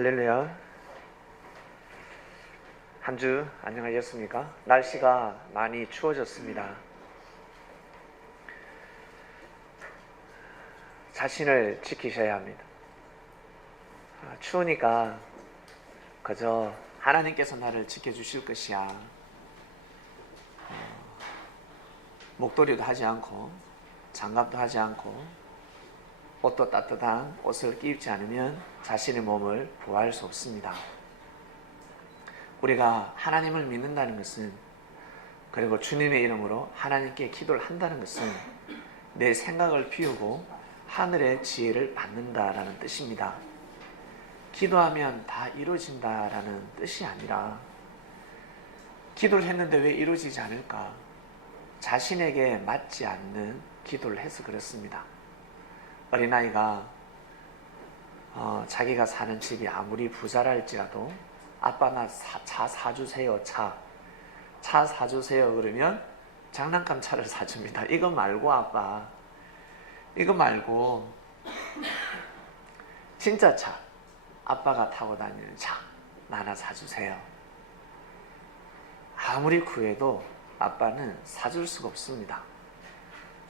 할렐루야. 한 주 안녕하셨습니까? 날씨가 많이 추워졌습니다. 자신을 지키셔야 합니다. 추우니까 그저 하나님께서 나를 지켜주실 것이야. 목도리도 하지 않고 장갑도 하지 않고 옷도 따뜻한 옷을 입지 않으면 자신의 몸을 보호할 수 없습니다. 우리가 하나님을 믿는다는 것은, 그리고 주님의 이름으로 하나님께 기도를 한다는 것은 내 생각을 비우고 하늘의 지혜를 받는다라는 뜻입니다. 기도하면 다 이루어진다라는 뜻이 아니라, 기도를 했는데 왜 이루어지지 않을까? 자신에게 맞지 않는 기도를 해서 그렇습니다. 어린아이가 자기가 사는 집이 아무리 부자랄지라도 아빠 나 차 사주세요. 차 사주세요 그러면 장난감 차를 사줍니다. 이거 말고 아빠, 이거 말고 진짜 차, 아빠가 타고 다니는 차 하나 사주세요. 아무리 구해도 아빠는 사줄 수가 없습니다.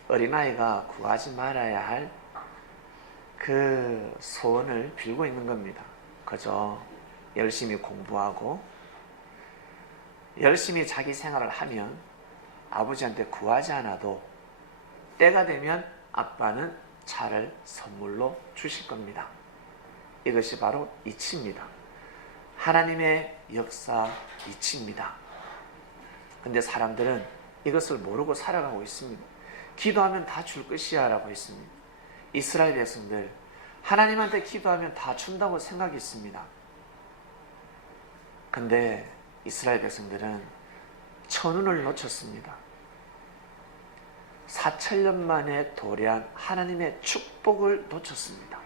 어린아이가 구하지 말아야 할 그 소원을 빌고 있는 겁니다. 그저 열심히 공부하고 열심히 자기 생활을 하면 아버지한테 구하지 않아도 때가 되면 아빠는 차를 선물로 주실 겁니다. 이것이 바로 이치입니다. 하나님의 역사 이치입니다. 근데 사람들은 이것을 모르고 살아가고 있습니다. 기도하면 다 줄 것이야 라고 했습니다. 이스라엘 백성들, 하나님한테 기도하면 다 준다고 생각했습니다. 근데 이스라엘 백성들은 천운을 놓쳤습니다. 4,000년 만에 도래한 하나님의 축복을 놓쳤습니다.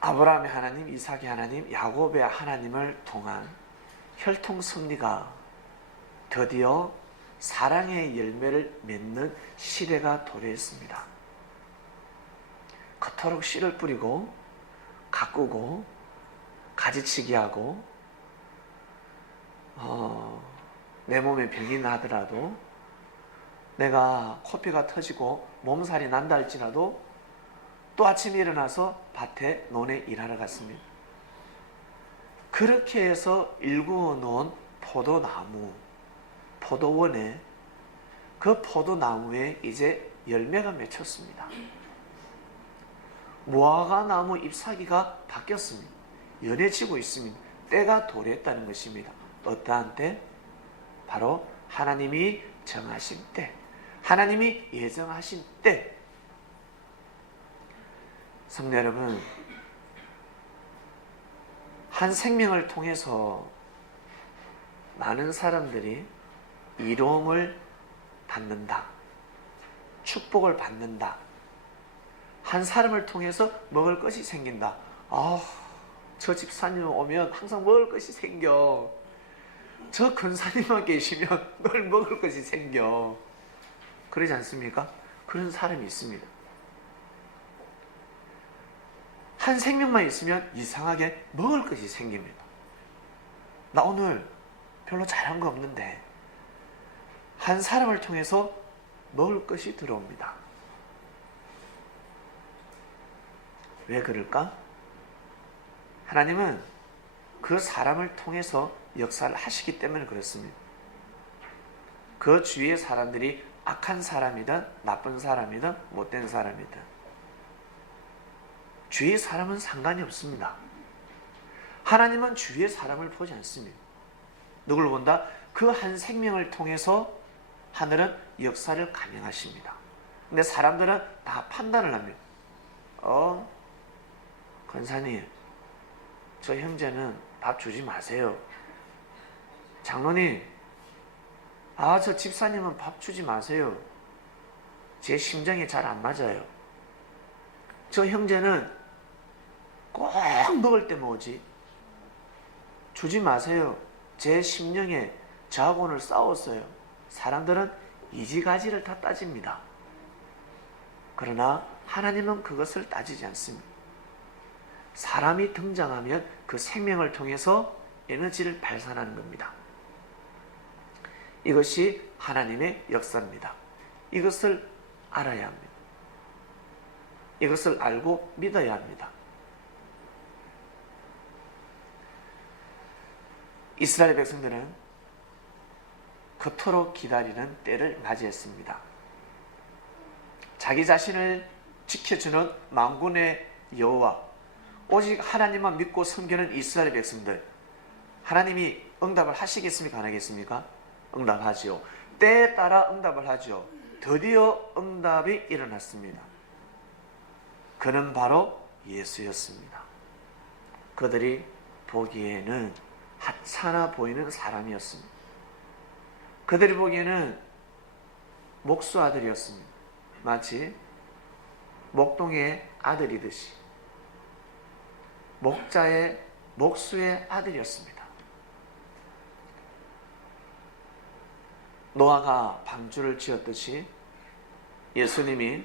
아브라함의 하나님, 이삭의 하나님, 야곱의 하나님을 통한 혈통 섭리가 드디어 사랑의 열매를 맺는 시대가 도래했습니다. 그토록 씨를 뿌리고 가꾸고 가지치기 하고 내 몸에 병이 나더라도, 내가 코피가 터지고 몸살이 난다 할지라도 또 아침에 일어나서 밭에 논에 일하러 갔습니다. 그렇게 해서 일구어 놓은 포도나무, 포도원에, 그 포도나무에 이제 열매가 맺혔습니다. 무화과나무 잎사귀가 바뀌었습니다. 연해지고 있습니다. 때가 도래했다는 것입니다. 어떠한 때? 바로 하나님이 정하신 때, 하나님이 예정하신 때. 성도 여러분, 한 생명을 통해서 많은 사람들이 이로움을 받는다, 축복을 받는다. 한 사람을 통해서 먹을 것이 생긴다. 저 집사님 오면 항상 먹을 것이 생겨. 저 근사님만 계시면 늘 먹을 것이 생겨. 그러지 않습니까? 그런 사람이 있습니다. 한 생명만 있으면 이상하게 먹을 것이 생깁니다. 나 오늘 별로 잘한 거 없는데 한 사람을 통해서 먹을 것이 들어옵니다. 왜 그럴까? 하나님은 그 사람을 통해서 역사를 하시기 때문에 그렇습니다. 그 주위의 사람들이 악한 사람이든 나쁜 사람이든 못된 사람이든 주위의 사람은 상관이 없습니다. 하나님은 주위의 사람을 보지 않습니다. 누구를 본다? 그 한 생명을 통해서 하늘은 역사를 감행하십니다. 근데 사람들은 다 판단을 합니다. 권사님, 저 형제는 밥 주지 마세요. 장로님, 저 집사님은 밥 주지 마세요. 제 심장이 잘 안 맞아요. 저 형제는 꼭 먹을 때 오지. 주지 마세요. 제 심령에 저하고 오늘 싸웠어요. 사람들은 이지가지를 다 따집니다. 그러나 하나님은 그것을 따지지 않습니다. 사람이 등장하면 그 생명을 통해서 에너지를 발산하는 겁니다. 이것이 하나님의 역사입니다. 이것을 알아야 합니다. 이것을 알고 믿어야 합니다. 이스라엘 백성들은 그토록 기다리는 때를 맞이했습니다. 자기 자신을 지켜주는 만군의 여호와, 오직 하나님만 믿고 섬기는 이스라엘 백성들, 하나님이 응답을 하시겠습니까? 안 하겠습니까? 응답하지요. 때에 따라 응답을 하죠. 드디어 응답이 일어났습니다. 그는 바로 예수였습니다. 그들이 보기에는 하찮아 보이는 사람이었습니다. 그들이 보기에는 목수 아들이었습니다. 마치 목동의 아들이듯이 목수의 아들이었습니다. 노아가 방주를 지었듯이 예수님이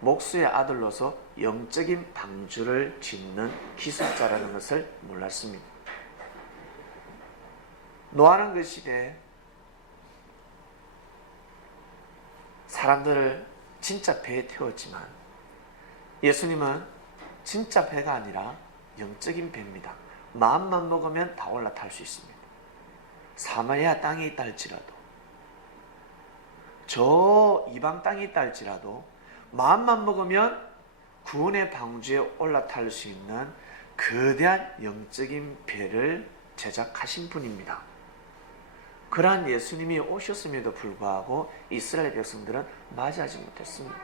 목수의 아들로서 영적인 방주를 짓는 기술자라는 것을 몰랐습니다. 노아는 그 시대에 사람들을 진짜 배에 태웠지만 예수님은 진짜 배가 아니라 영적인 배입니다. 마음만 먹으면 다 올라탈 수 있습니다. 사마리아 땅에 있다 할지라도, 저 이방 땅에 있다 할지라도 마음만 먹으면 구원의 방주에 올라탈 수 있는 거대한 영적인 배를 제작하신 분입니다. 그러한 예수님이 오셨음에도 불구하고 이스라엘 백성들은 맞이하지 못했습니다.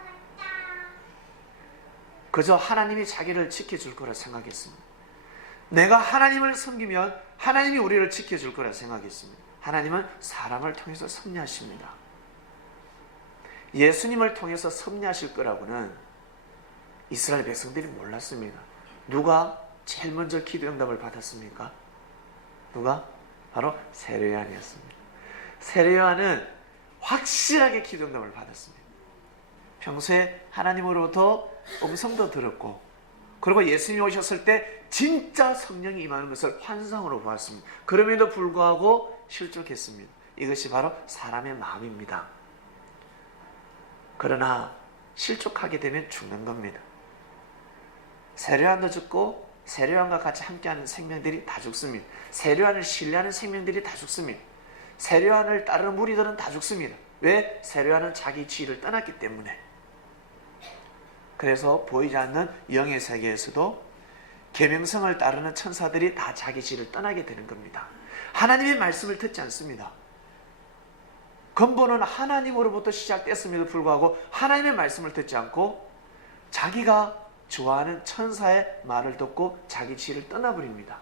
그저 하나님이 자기를 지켜줄 거라 생각했습니다. 내가 하나님을 섬기면 하나님이 우리를 지켜줄 거라 생각했습니다. 하나님은 사람을 통해서 섭리하십니다. 예수님을 통해서 섭리하실 거라고는 이스라엘 백성들이 몰랐습니다. 누가 제일 먼저 기도 응답을 받았습니까? 누가? 바로 세례요한이었습니다. 세례요한은 확실하게 기도 응답을 받았습니다. 평소에 하나님으로부터 음성도 들었고, 그리고 예수님이 오셨을 때 진짜 성령이 임하는 것을 환상으로 보았습니다. 그럼에도 불구하고 실족했습니다. 이것이 바로 사람의 마음입니다. 그러나 실족하게 되면 죽는 겁니다. 세례요한도 죽고 세례요한과 같이 함께하는 생명들이 다 죽습니다. 세례요한을 신뢰하는 생명들이 다 죽습니다. 세례요한을 따르는 무리들은 다 죽습니다. 왜? 세례요한은 자기 지위를 떠났기 때문에. 그래서 보이지 않는 영의 세계에서도 계명성을 따르는 천사들이 다 자기 지위를 떠나게 되는 겁니다. 하나님의 말씀을 듣지 않습니다. 근본은 하나님으로부터 시작됐음에도 불구하고 하나님의 말씀을 듣지 않고 자기가 좋아하는 천사의 말을 듣고 자기 지위를 떠나버립니다.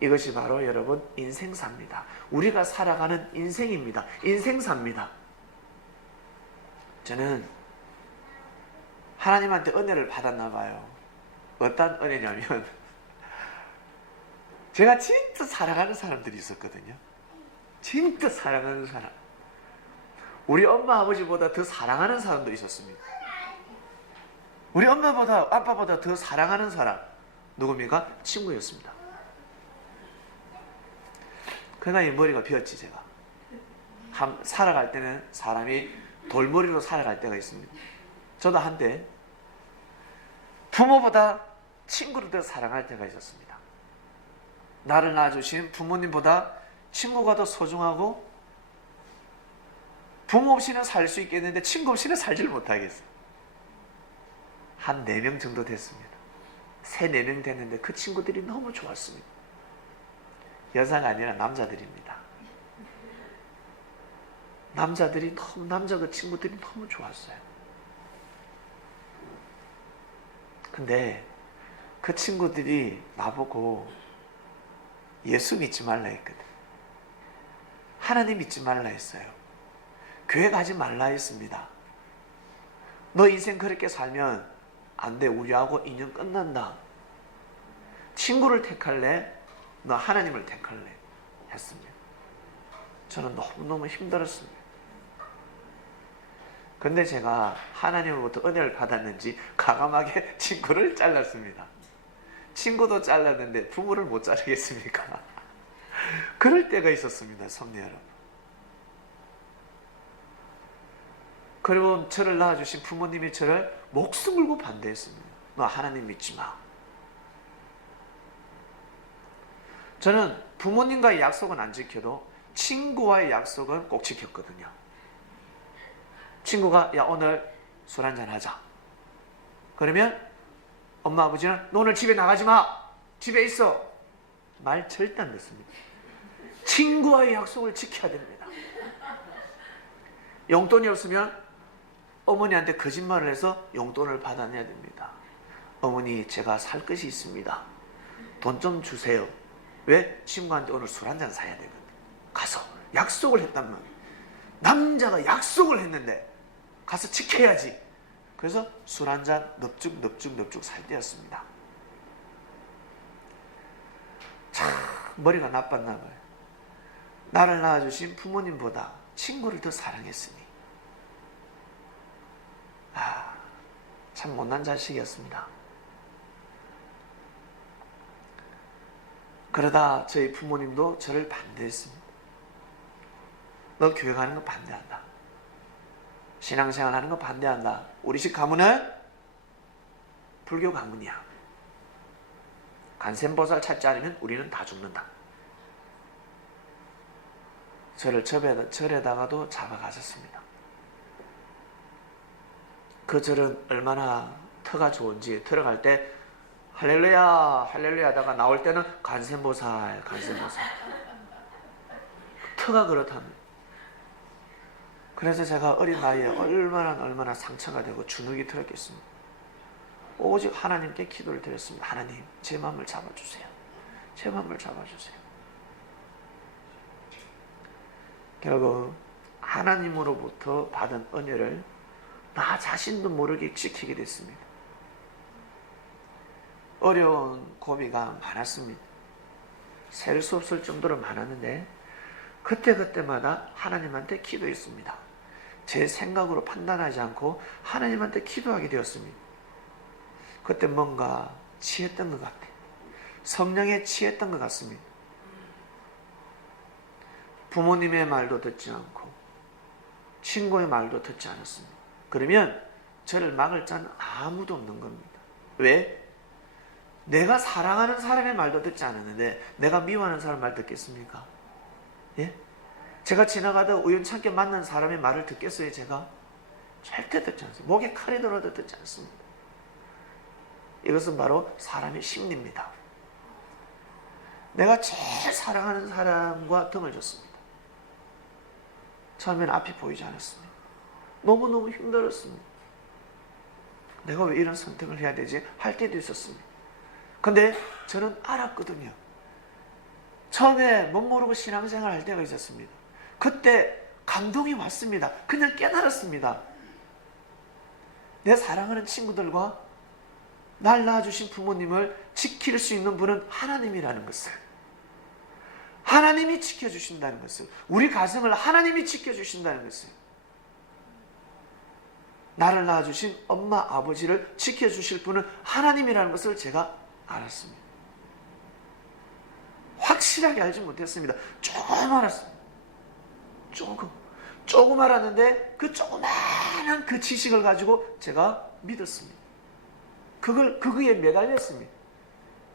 이것이 바로 여러분 인생사입니다. 우리가 살아가는 인생입니다. 인생사입니다. 저는 하나님한테 은혜를 받았나 봐요. 어떤 은혜냐면 제가 진짜 사랑하는 사람들이 있었거든요. 진짜 사랑하는 사람. 우리 엄마 아버지보다 더 사랑하는 사람도 있었습니다. 우리 엄마보다 아빠보다 더 사랑하는 사람 누굽니까? 친구였습니다. 그러니까 이 머리가 비었지. 제가 살아갈 때는 사람이 돌머리로 살아갈 때가 있습니다. 저도 한때 부모보다 친구를 더 사랑할 때가 있었습니다. 나를 낳아주신 부모님보다 친구가 더 소중하고, 부모 없이는 살 수 있겠는데 친구 없이는 살지를 못하겠어요. 한 4명 정도 됐습니다. 4명 됐는데 그 친구들이 너무 좋았습니다. 여자가 아니라 남자들입니다. 남자 그 친구들이 너무 좋았어요. 근데 그 친구들이 나보고 예수 믿지 말라 했거든. 하나님 믿지 말라 했어요. 교회 가지 말라 했습니다. 너 인생 그렇게 살면 안 돼. 우리하고 인연 끝난다. 친구를 택할래? 너 하나님을 택할래? 했습니다. 저는 너무너무 힘들었습니다. 근데 제가 하나님으로부터 은혜를 받았는지 과감하게 친구를 잘랐습니다. 친구도 잘랐는데 부모를 못 자르겠습니까? 그럴 때가 있었습니다, 성도 여러분. 그리고 저를 낳아주신 부모님이 저를 목숨 걸고 반대했습니다. 너 하나님 믿지 마. 저는 부모님과의 약속은 안 지켜도 친구와의 약속은 꼭 지켰거든요. 친구가 야 오늘 술 한잔 하자. 그러면 엄마 아버지는 너 오늘 집에 나가지 마. 집에 있어. 말 절대 안 듣습니다. 친구와의 약속을 지켜야 됩니다. 용돈이 없으면 어머니한테 거짓말을 해서 용돈을 받아내야 됩니다. 어머니 제가 살 것이 있습니다. 돈 좀 주세요. 왜? 친구한테 오늘 술 한잔 사야 되거든. 가서 약속을 했단 말이에요. 남자가 약속을 했는데 가서 지켜야지. 그래서 술 한잔 넙죽 살 때였습니다. 참 머리가 나빴나 봐요. 나를 낳아주신 부모님보다 친구를 더 사랑했으니 참 못난 자식이었습니다. 그러다 저희 부모님도 저를 반대했습니다. 너 교회 가는 거 반대한다. 신앙생활 하는 거 반대한다. 우리 집 가문은 불교 가문이야. 간센보살 찾지 않으면 우리는 다 죽는다. 저를 절에다가도 잡아가셨습니다. 그 절은 얼마나 터가 좋은지 들어갈 때 할렐루야 할렐루야 하다가 나올 때는 간센보살 터가 그렇답니다. 그래서 제가 어린 나이에 얼마나 상처가 되고 주눅이 들었겠습니다. 오직 하나님께 기도를 드렸습니다. 하나님 제 마음을 잡아주세요. 제 마음을 잡아주세요. 결국 하나님으로부터 받은 은혜를 나 자신도 모르게 지키게 됐습니다. 어려운 고비가 많았습니다. 셀 수 없을 정도로 많았는데 그때마다 하나님한테 기도했습니다. 제 생각으로 판단하지 않고 하나님한테 기도하게 되었습니다. 그때 뭔가 취했던 것 같아요. 성령에 취했던 것 같습니다. 부모님의 말도 듣지 않고 친구의 말도 듣지 않았습니다. 그러면 저를 막을 자는 아무도 없는 겁니다. 왜? 내가 사랑하는 사람의 말도 듣지 않았는데 내가 미워하는 사람 말 듣겠습니까? 예? 제가 지나가다 우연찮게 만난 사람의 말을 듣겠어요? 제가? 절대 듣지 않습니다. 목에 칼이 들어도 듣지 않습니다. 이것은 바로 사람의 심리입니다. 내가 제일 사랑하는 사람과 등을 줬습니다. 처음에는 앞이 보이지 않았습니다. 너무너무 힘들었습니다. 내가 왜 이런 선택을 해야 되지? 할 때도 있었습니다. 근데 저는 알았거든요. 처음에 못 모르고 신앙생활 할 때가 있었습니다. 그때 감동이 왔습니다. 그냥 깨달았습니다. 내 사랑하는 친구들과 날 낳아주신 부모님을 지킬 수 있는 분은 하나님이라는 것을, 하나님이 지켜주신다는 것을, 우리 가정을 하나님이 지켜주신다는 것을, 나를 낳아주신 엄마 아버지를 지켜주실 분은 하나님이라는 것을 제가 알았습니다. 확실하게 알지 못했습니다. 조금 알았습니다. 조금 알았는데 그 조그마한 그 지식을 가지고 제가 믿었습니다. 그거에 매달렸습니다.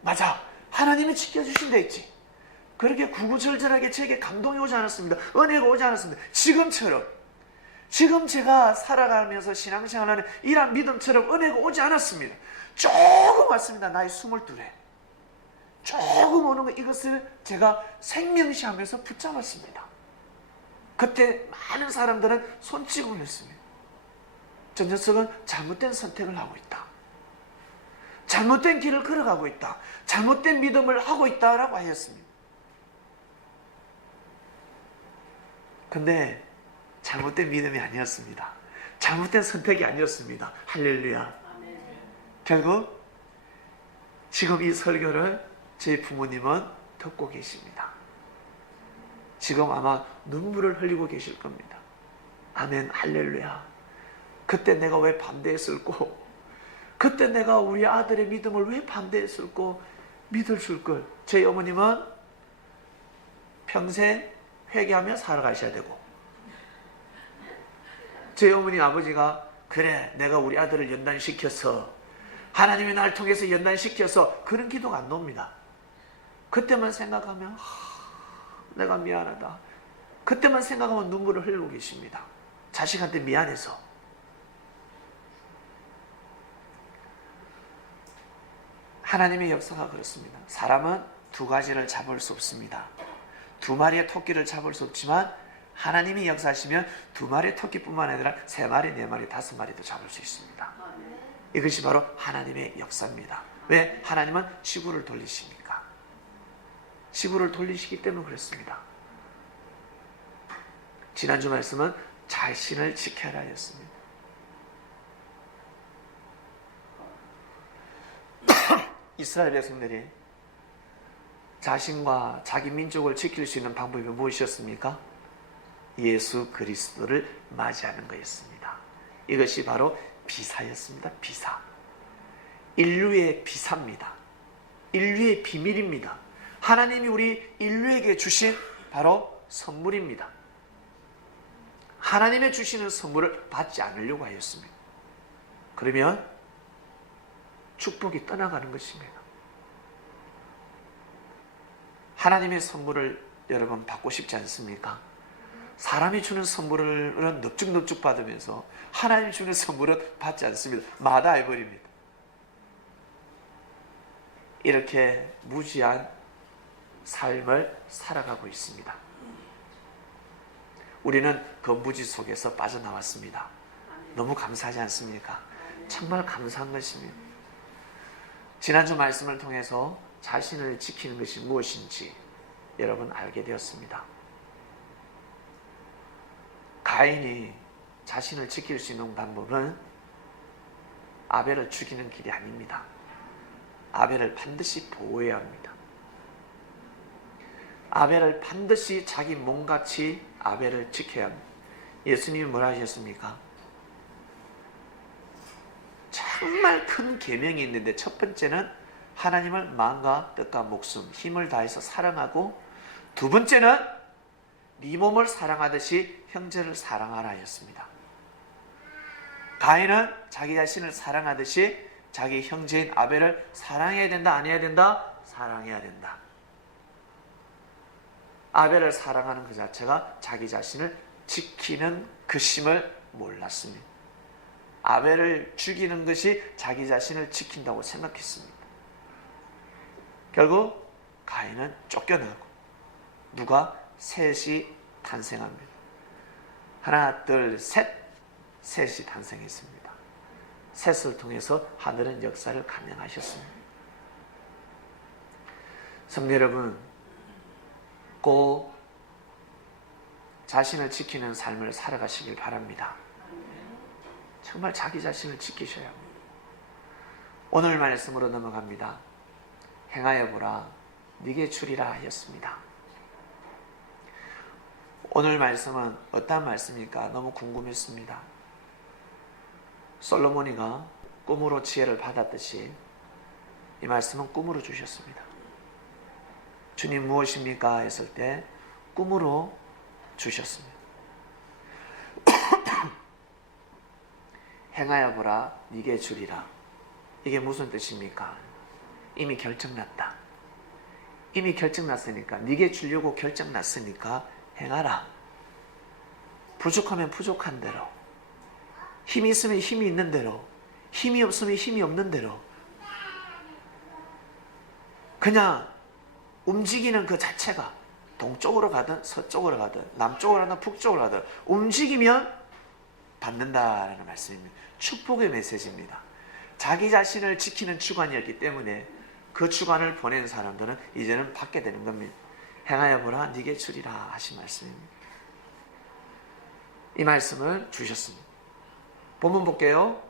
맞아, 하나님이 지켜주신다 했지. 그렇게 구구절절하게 제게 감동이 오지 않았습니다. 은혜가 오지 않았습니다. 지금 제가 살아가면서 신앙생활하는 이런 믿음처럼 은혜가 오지 않았습니다. 조금 왔습니다. 나이 22에 조금 오는 거, 이것을 제가 생명시하면서 붙잡았습니다. 그때 많은 사람들은 손찌검을 했습니다. 저 녀석은 잘못된 선택을 하고 있다, 잘못된 길을 걸어가고 있다, 잘못된 믿음을 하고 있다라고 하였습니다. 근데 잘못된 믿음이 아니었습니다. 잘못된 선택이 아니었습니다. 할렐루야. 결국 지금 이 설교를 제 부모님은 듣고 계십니다. 지금 아마 눈물을 흘리고 계실 겁니다. 아멘, 할렐루야. 그때 내가 왜 반대했을꼬? 그때 내가 우리 아들의 믿음을 왜 반대했을꼬? 믿을 줄 걸. 저희 어머님은 평생 회개하며 살아가셔야 되고, 저희 어머니 아버지가 그래 내가 우리 아들을 연단시켜서 하나님이 나를 통해서 연단시켜서, 그런 기도가 안 나옵니다. 그때만 생각하면 내가 미안하다. 그때만 생각하면 눈물을 흘리고 계십니다. 자식한테 미안해서. 하나님의 역사가 그렇습니다. 사람은 두 가지를 잡을 수 없습니다. 두 마리의 토끼를 잡을 수 없지만 하나님이 역사하시면 두 마리의 토끼뿐만 아니라 세 마리, 네 마리, 다섯 마리도 잡을 수 있습니다. 이것이 바로 하나님의 역사입니다. 왜? 하나님은 지구를 돌리십니까? 지구를 돌리시기 때문에 그렇습니다. 지난주 말씀은 자신을 지켜라 였습니다. 이스라엘 백성들이 자신과 자기 민족을 지킬 수 있는 방법이 무엇이었습니까? 예수 그리스도를 맞이하는 것이었습니다. 이것이 바로 비사였습니다. 비사. 인류의 비사입니다. 인류의 비밀입니다. 하나님이 우리 인류에게 주신 바로 선물입니다. 하나님의 주시는 선물을 받지 않으려고 하였습니다. 그러면 축복이 떠나가는 것입니다. 하나님의 선물을 여러분 받고 싶지 않습니까? 사람이 주는 선물을 넙죽넙죽 받으면서 하나님이 주는 선물은 받지 않습니다. 마다해버립니다. 이렇게 무지한 삶을 살아가고 있습니다. 우리는 그 무지 속에서 빠져나왔습니다. 너무 감사하지 않습니까? 정말 감사한 것입니다. 지난주 말씀을 통해서 자신을 지키는 것이 무엇인지 여러분 알게 되었습니다. 가인이 자신을 지킬 수 있는 방법은 아벨을 죽이는 길이 아닙니다. 아벨을 반드시 보호해야 합니다. 아벨을 반드시 자기 몸같이 아벨을 지켜야 합니다. 예수님이 뭐라 하셨습니까? 정말 큰 계명이 있는데 첫 번째는 하나님을 마음과 뜻과 목숨, 힘을 다해서 사랑하고, 두 번째는 네 몸을 사랑하듯이 형제를 사랑하라 하였습니다. 가인은 자기 자신을 사랑하듯이 자기 형제인 아벨을 사랑해야 된다, 안 해야 된다? 사랑해야 된다. 아벨을 사랑하는 그 자체가 자기 자신을 지키는 것임을 몰랐습니다. 아벨을 죽이는 것이 자기 자신을 지킨다고 생각했습니다. 결국 가인은 쫓겨나고 누가? 셋이 탄생합니다. 하나, 둘, 셋. 셋이 탄생했습니다. 셋을 통해서 하늘은 역사를 감행하셨습니다. 성도 여러분, 꼭 자신을 지키는 삶을 살아가시길 바랍니다. 정말 자기 자신을 지키셔야 합니다. 오늘 말씀으로 넘어갑니다. 행하여 보라, 네게 주리라 하였습니다. 오늘 말씀은 어떤 말씀입니까? 너무 궁금했습니다. 솔로몬이가 꿈으로 지혜를 받았듯이 이 말씀은 꿈으로 주셨습니다. 주님 무엇입니까? 했을 때 꿈으로 주셨습니다. 행하여 보라, 네게 주리라. 이게 무슨 뜻입니까? 이미 결정났다. 이미 결정났으니까, 네게 주려고 결정났으니까 행하라. 부족하면 부족한 대로, 힘이 있으면 힘이 있는 대로, 힘이 없으면 힘이 없는 대로, 그냥 움직이는 그 자체가 동쪽으로 가든 서쪽으로 가든 남쪽으로 가든 북쪽으로 가든 움직이면 받는다라는 말씀입니다. 축복의 메시지입니다. 자기 자신을 지키는 주관이었기 때문에 그 주관을 보낸 사람들은 이제는 받게 되는 겁니다. 행하여 보라, 네게 주리라 하신 말씀입니다. 이 말씀을 주셨습니다. 본문 볼게요.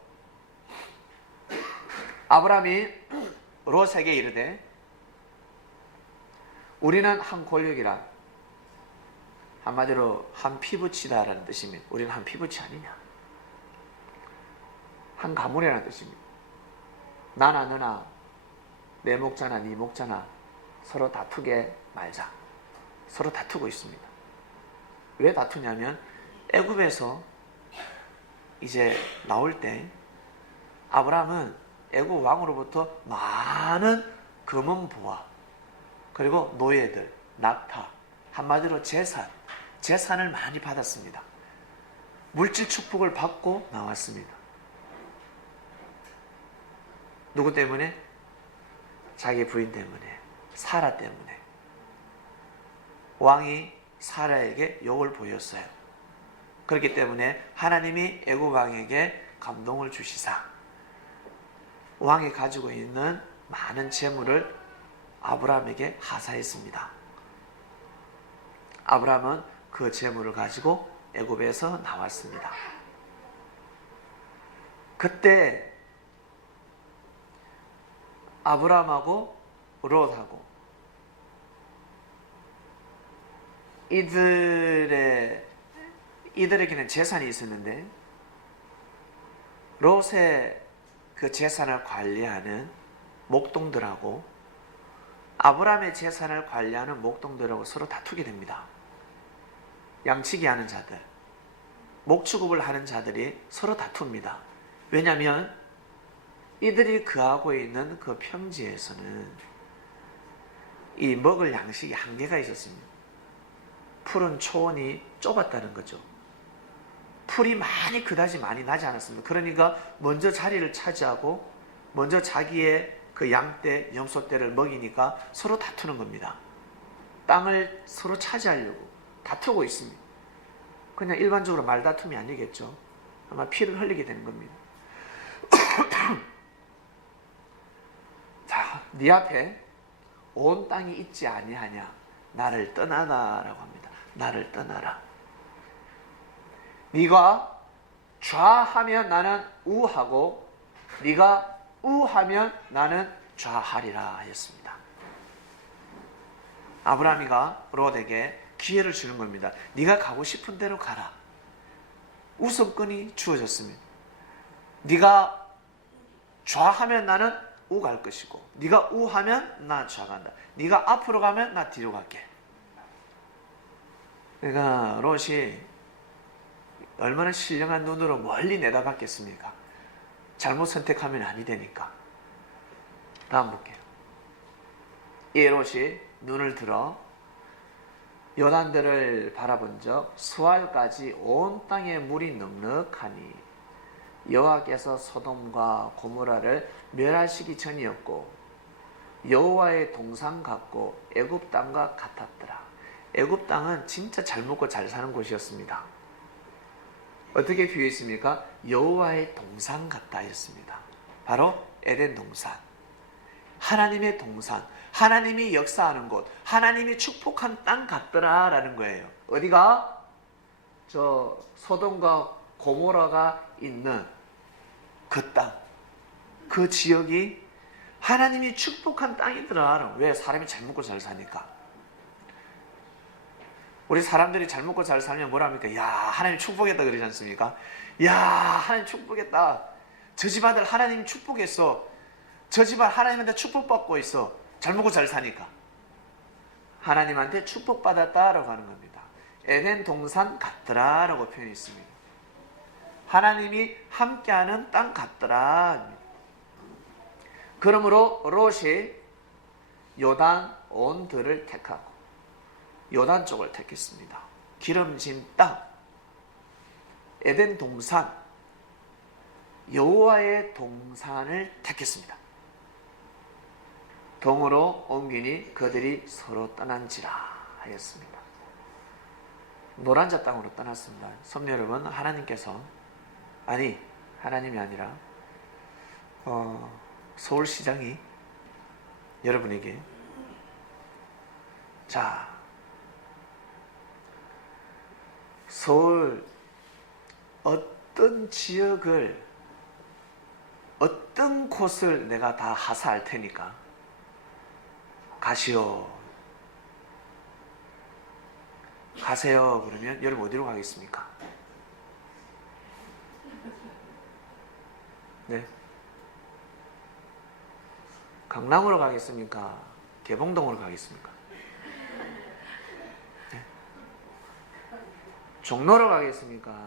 아브라함이 롯에게 이르되 우리는 한 골육이라, 한마디로 한 피부치다라는 뜻입니다. 우리는 한 피부치 아니냐. 한 가문이라는 뜻입니다. 나나 너나 내 목자나 네 목자나 서로 다투게 말자. 서로 다투고 있습니다. 왜 다투냐면 애굽에서 이제 나올 때 아브라함은 애굽 왕으로부터 많은 금은 보화 그리고 노예들, 낙타, 한마디로 재산을 많이 받았습니다. 물질 축복을 받고 나왔습니다. 누구 때문에? 자기 부인 때문에, 사라 때문에. 왕이 사라에게 욕을 보였어요. 그렇기 때문에 하나님이 애굽 왕에게 감동을 주시사 왕이 가지고 있는 많은 재물을 아브라함에게 하사했습니다. 아브라함은 그 재물을 가지고 애굽에서 나왔습니다. 그때 아브라함하고 롯하고 이들에게는 재산이 있었는데 롯의 그 재산을 관리하는 목동들하고 아브라함의 재산을 관리하는 목동들하고 서로 다투게 됩니다. 양치기 하는 자들, 목축업을 하는 자들이 서로 다툽니다. 왜냐하면 이들이 거하고 있는 그 평지에서는 이 먹을 양식이 한계가 있었습니다. 푸른 초원이 좁았다는 거죠. 풀이 그다지 많이 나지 않았습니다. 그러니까 먼저 자리를 차지하고 먼저 자기의 그 양떼, 염소떼를 먹이니까 서로 다투는 겁니다. 땅을 서로 차지하려고 다투고 있습니다. 그냥 일반적으로 말다툼이 아니겠죠. 아마 피를 흘리게 되는 겁니다. 자, 네 앞에 온 땅이 있지 아니하냐? 나를 떠나라라고 합니다. 나를 떠나라. 네가 좌하면 나는 우하고 네가 우하면 나는 좌하리라 하였습니다. 아브라함이가 롯에게 기회를 주는 겁니다. 네가 가고 싶은 대로 가라. 우선권이 주어졌습니다. 네가 좌하면 나는 우 갈 것이고 네가 우하면 나 좌간다. 네가 앞으로 가면 나 뒤로 갈게. 그러니까 롯이 얼마나 신령한 눈으로 멀리 내다봤겠습니까? 잘못 선택하면 아니 되니까. 다음 볼게요. 이 롯이 눈을 들어 요단들을 바라본 적 수알까지 온 땅에 물이 넉넉하니 여호와께서 소돔과 고모라를 멸하시기 전이었고 여호와의 동산 같고 애굽 땅과 같았더라. 애굽 땅은 진짜 잘 먹고 잘 사는 곳이었습니다. 어떻게 비유했습니까? 여호와의 동산 같다 했습니다. 바로 에덴 동산, 하나님의 동산, 하나님이 역사하는 곳, 하나님이 축복한 땅 같더라 라는 거예요. 어디가? 저 소돔과 고모라가 있는 그 땅, 그 지역이 하나님이 축복한 땅이더라. 왜? 사람이 잘 먹고 잘 사니까. 우리 사람들이 잘 먹고 잘 살면 뭐라 합니까? 야, 하나님 축복했다 그러지 않습니까? 야, 하나님 축복했다. 저 집안들 하나님 축복했어. 저 집안 하나님한테 축복받고 있어. 잘 먹고 잘 사니까. 하나님한테 축복받았다라고 하는 겁니다. 에덴 동산 같더라라고 표현했습니다. 하나님이 함께하는 땅 같더라. 그러므로 롯이 요단 온 들을 택하고 요단 쪽을 택했습니다. 기름진 땅, 에덴 동산, 여호와의 동산을 택했습니다. 동으로 옮기니 그들이 서로 떠난지라 하였습니다. 노란자 땅으로 떠났습니다. 성도 여러분, 하나님께서 하나님이 아니라 서울시장이 여러분에게 자, 서울 어떤 지역을 어떤 곳을 내가 다 하사할 테니까 가시오. 가세요. 그러면 여러분 어디로 가겠습니까? 네. 강남으로 가겠습니까? 개봉동으로 가겠습니까? 네. 종로로 가겠습니까?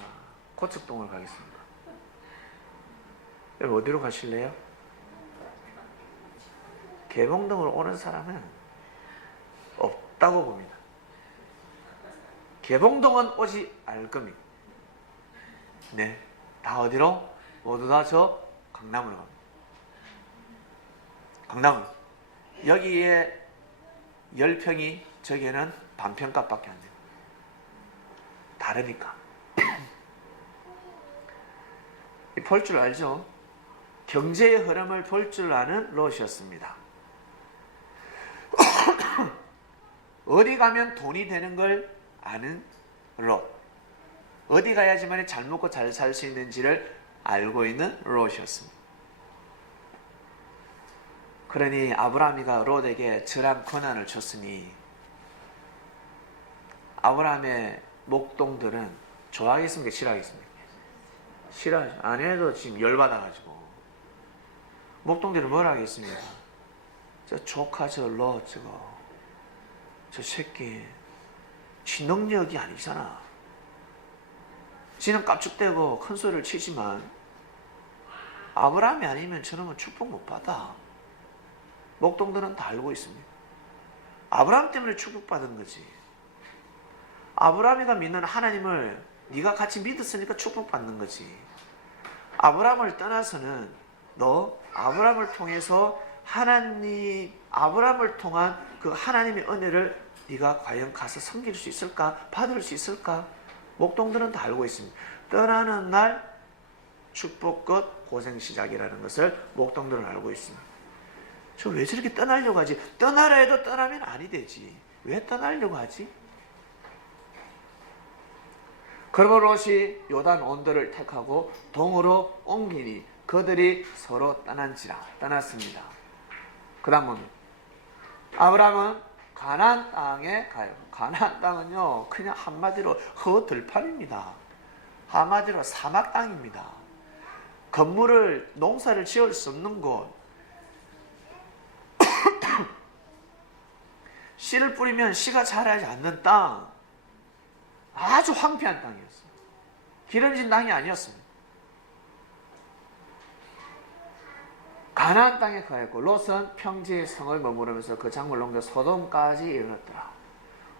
고척동으로 가겠습니까? 여러분 어디로 가실래요? 개봉동으로 오는 사람은 없다고 봅니다. 개봉동은 오지 않을 겁니다. 네, 다 어디로? 모두 다 저 강남으로 갑니다. 강남. 여기에 10평이 저기에는 반평값밖에 안 돼요. 다르니까. 볼 줄 알죠? 경제의 흐름을 볼 줄 아는 롯이었습니다. 어디 가면 돈이 되는 걸 아는 롯. 어디 가야지만 잘 먹고 잘 살 수 있는지를 알고 있는 롯이었습니다. 그러니 아브라함이가 롯에게 절한 권한을 줬으니 아브라함의 목동들은 좋아하겠습니까? 싫어하겠습니까? 싫어하죠. 아내도 지금 열받아가지고 목동들은 뭘 하겠습니까? 저 조카 저 롯 저거 저 새끼 지 능력이 아니잖아. 지는 깝죽대고 큰 소리를 치지만 아브라함이 아니면 저놈은 축복 못 받아. 목동들은 다 알고 있습니다. 아브라함 때문에 축복받은 거지. 아브라함이가 믿는 하나님을 네가 같이 믿었으니까 축복받는 거지. 아브라함을 떠나서는 너 아브라함을 통해서 아브라함을 통한 그 하나님의 은혜를 네가 과연 가서 섬길 수 있을까? 받을 수 있을까? 목동들은 다 알고 있습니다. 떠나는 날 축복 끝 고생 시작이라는 것을 목동들은 알고 있습니다. 저 왜 저렇게 떠나려고 하지? 떠나라 해도 떠나면 아니 되지. 왜 떠나려고 하지? 그러므로 롯이 요단 언도를 택하고 동으로 옮기니 그들이 서로 떠났습니다. 그 다음은 아브라함은 가나안 땅에 가요. 가나안 땅은요 그냥 한마디로 허들판입니다. 한마디로 사막 땅입니다. 건물을 농사를 지을 수 없는 곳, 씨를 뿌리면 씨가 자라지 않는 땅, 아주 황폐한 땅이었어요. 기름진 땅이 아니었습니다. 가나안 땅에 가였고 롯은 평지의 성을 머무르면서 그 장을 넘겨 소돔까지 이르렀더라.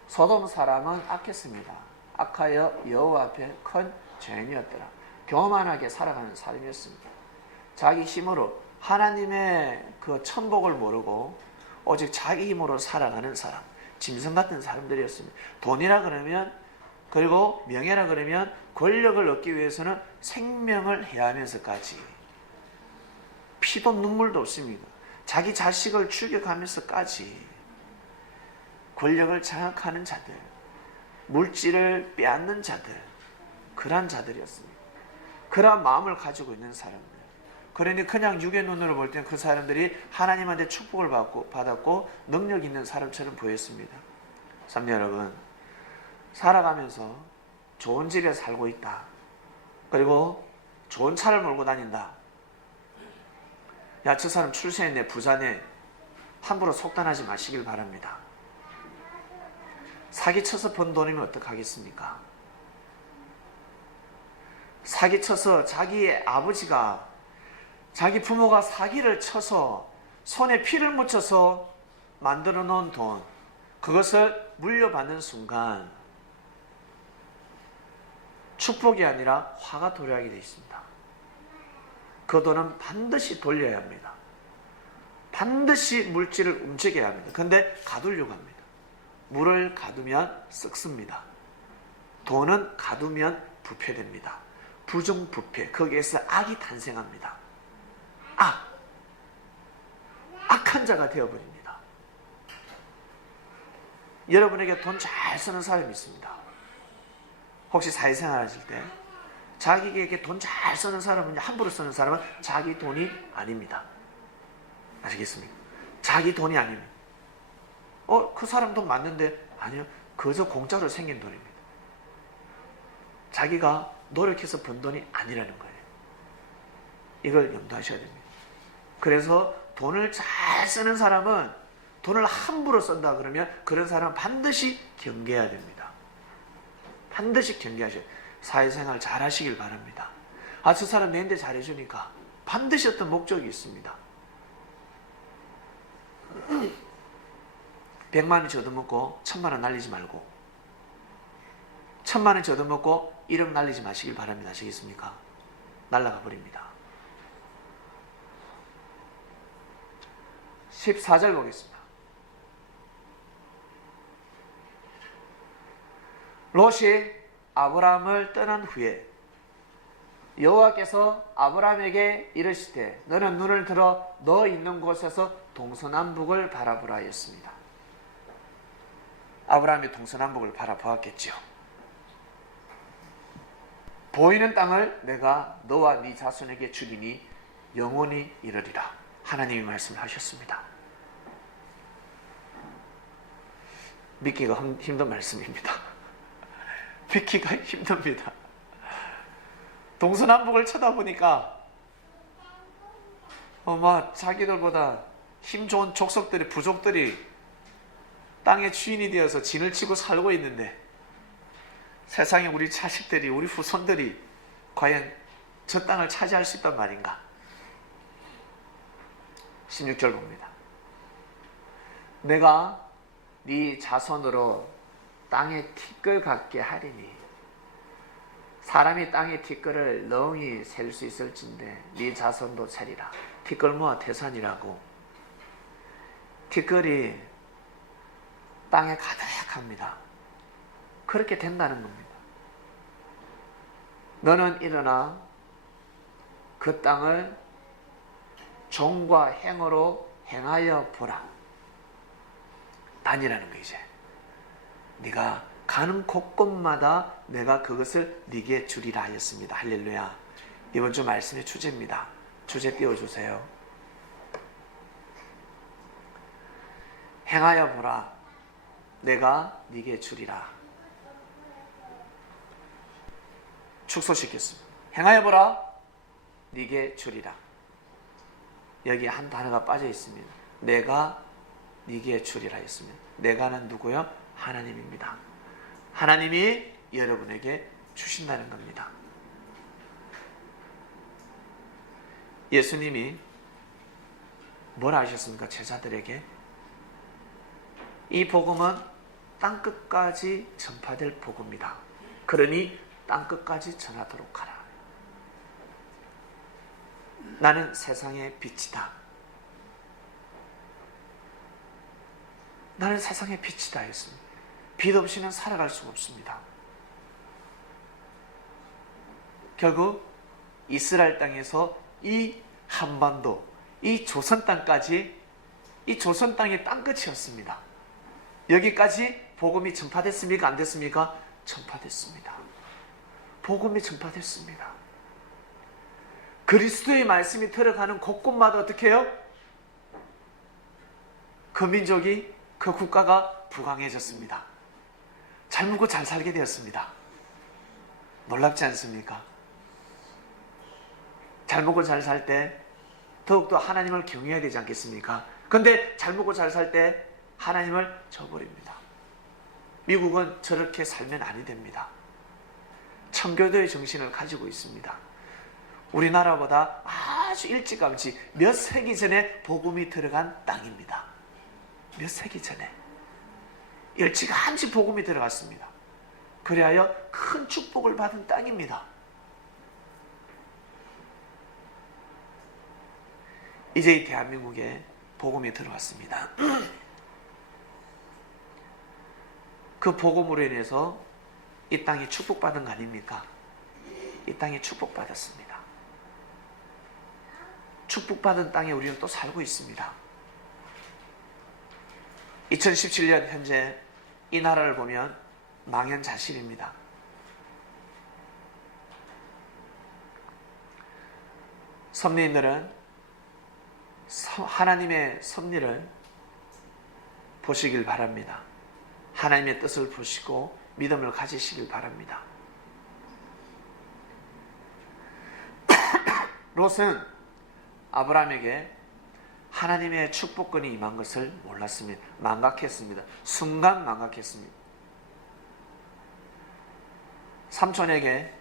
소돔 사람은 악했습니다. 악하여 여호와 앞에 큰 죄인이었더라. 교만하게 살아가는 사람이었습니다. 자기 힘으로 하나님의 그 천복을 모르고 오직 자기 힘으로 살아가는 사람, 짐승 같은 사람들이었습니다. 돈이라 그러면, 그리고 명예라 그러면 권력을 얻기 위해서는 생명을 해하면서까지 피도 눈물도 없습니다. 자기 자식을 죽여가면서까지 권력을 장악하는 자들, 물질을 빼앗는 자들, 그러한 자들이었습니다. 그러한 마음을 가지고 있는 사람들. 그러니 그냥 육의 눈으로 볼 때는 그 사람들이 하나님한테 축복을 받았고 능력 있는 사람처럼 보였습니다. 삼녀 여러분, 살아가면서 좋은 집에 살고 있다. 그리고 좋은 차를 몰고 다닌다. 야, 저 사람 출세했네, 부자네. 함부로 속단하지 마시길 바랍니다. 사기쳐서 번 돈이면 어떡하겠습니까? 사기쳐서 자기의 아버지가, 자기 부모가 사기를 쳐서 손에 피를 묻혀서 만들어 놓은 돈, 그것을 물려받는 순간 축복이 아니라 화가 도래하게 되어 있습니다. 그 돈은 반드시 돌려야 합니다. 반드시 물질을 움직여야 합니다. 그런데 가두려고 합니다. 물을 가두면 썩습니다. 돈은 가두면 부패됩니다. 부정부패, 거기에서 악이 탄생합니다. 악한 자가 되어버립니다. 여러분에게 돈 잘 쓰는 사람이 있습니다. 혹시 사회생활 하실 때 자기에게 돈 잘 쓰는 사람은, 함부로 쓰는 사람은 자기 돈이 아닙니다. 아시겠습니까? 자기 돈이 아닙니다. 그 사람 돈 맞는데, 아니요, 그저 공짜로 생긴 돈입니다. 자기가 노력해서 번 돈이 아니라는 거예요. 이걸 염두하셔야 됩니다. 그래서 돈을 잘 쓰는 사람은 돈을 함부로 쓴다 그러면 그런 사람은 반드시 경계해야 됩니다. 반드시 경계하셔야 돼요. 사회생활 잘 하시길 바랍니다. 아, 저 사람 내한테 잘해주니까 반드시 어떤 목적이 있습니다. 100만 원 얻어먹고 1000만 원 날리지 말고 1000만 원 얻어먹고 1억 날리지 마시길 바랍니다. 아시겠습니까? 날라가 버립니다. 14절 보겠습니다. 롯이 아브라함을 떠난 후에 여호와께서 아브라함에게 이르시되 너는 눈을 들어 너 있는 곳에서 동서남북을 바라보라 하였습니다. 아브라함이 동서남북을 바라보았겠죠. 보이는 땅을 내가 너와 네 자손에게 주리니 영원히 이르리라. 하나님이 말씀을 하셨습니다. 믿기가 힘든 말씀입니다. 믿기가 힘듭니다. 동서남북을 쳐다보니까 자기들보다 힘 좋은 족속들이 부족들이 땅의 주인이 되어서 진을 치고 살고 있는데 세상에 우리 자식들이 우리 후손들이 과연 저 땅을 차지할 수 있단 말인가? 16절 봅니다. 내가 네 자손으로 땅에 티끌 같게 하리니 사람이 땅의 티끌을 렁이 셀 수 있을진데 네 자손도 세리라. 티끌 모아 태산이라고. 티끌이 땅에 가득합니다. 그렇게 된다는 겁니다. 너는 일어나 그 땅을 종과 행어로 행하여 보라. 다니라는 거. 이제 네가 가는 곳곳마다 내가 그것을 네게 주리라 하였습니다. 할렐루야. 이번 주 말씀의 주제입니다. 주제 띄워주세요. 행하여 보라. 내가 네게 주리라. 축소시켰습니다. 행하여 보라. 네게 주리라. 여기 한 단어가 빠져 있습니다. 내가 네게 주리라 했습니다. 내가는 누구요? 하나님입니다. 하나님이 여러분에게 주신다는 겁니다. 예수님이 뭐라 하셨습니까? 제자들에게 이 복음은 땅끝까지 전파될 복음이다. 그러니 땅끝까지 전하도록 하라. 나는 세상의 빛이다. 나는 세상의 빛이다 했습니다. 빛 없이는 살아갈 수가 없습니다. 결국 이스라엘 땅에서 이 한반도, 이 조선 땅까지, 이 조선 땅이 땅끝이었습니다. 여기까지 복음이 전파됐습니까? 안 됐습니까? 전파됐습니다. 복음이 전파됐습니다. 그리스도의 말씀이 들어가는 곳곳마다 어떻게 해요? 그 민족이, 그 국가가 부강해졌습니다. 잘 먹고 잘 살게 되었습니다. 놀랍지 않습니까? 잘 먹고 잘 살 때 더욱더 하나님을 경외해야 되지 않겠습니까? 그런데 잘 먹고 잘 살 때 하나님을 저버립니다. 미국은 저렇게 살면 아니 됩니다. 청교도의 정신을 가지고 있습니다. 우리나라보다 아주 일찌감치 몇 세기 전에 복음이 들어간 땅입니다. 몇 세기 전에 일찌감치 복음이 들어갔습니다. 그리하여 큰 축복을 받은 땅입니다. 이제 이 대한민국에 복음이 들어왔습니다. 그 복음으로 인해서 이 땅이 축복받은 거 아닙니까? 이 땅이 축복받았습니다. 축복받은 땅에 우리는 또 살고 있습니다. 2017년 현재 이 나라를 보면 망연자실입니다. 섭리인들은 하나님의 섭리를 보시길 바랍니다. 하나님의 뜻을 보시고 믿음을 가지시길 바랍니다. 롯은 아브라함에게 하나님의 축복권이 임한 것을 몰랐습니다. 망각했습니다. 순간 망각했습니다. 삼촌에게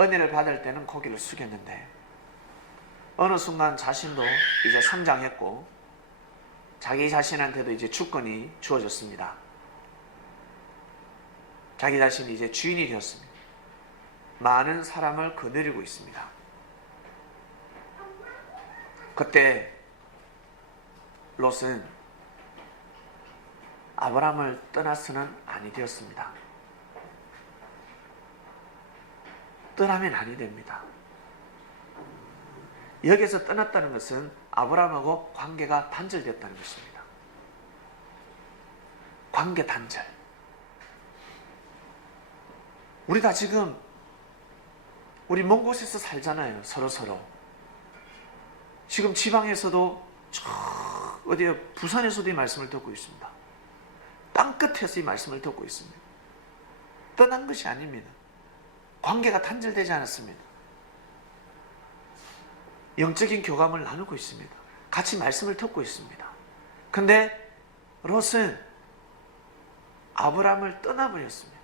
은혜를 받을 때는 고개를 숙였는데 어느 순간 자신도 이제 성장했고 자기 자신한테도 이제 주권이 주어졌습니다. 자기 자신이 이제 주인이 되었습니다. 많은 사람을 거느리고 있습니다. 그때 롯은 아브라함을 떠나서는 아니 되었습니다. 떠나면 아니 됩니다. 여기서 떠났다는 것은 아브라함하고 관계가 단절됐다는 것입니다. 관계 단절. 우리 다 지금 우리 먼 곳에서 살잖아요. 서로. 지금 지방에서도 어디에 부산에서도 이 말씀을 듣고 있습니다. 땅끝에서 이 말씀을 듣고 있습니다. 떠난 것이 아닙니다. 관계가 단절되지 않았습니다. 영적인 교감을 나누고 있습니다. 같이 말씀을 듣고 있습니다. 근데 롯은 아브라함을 떠나버렸습니다.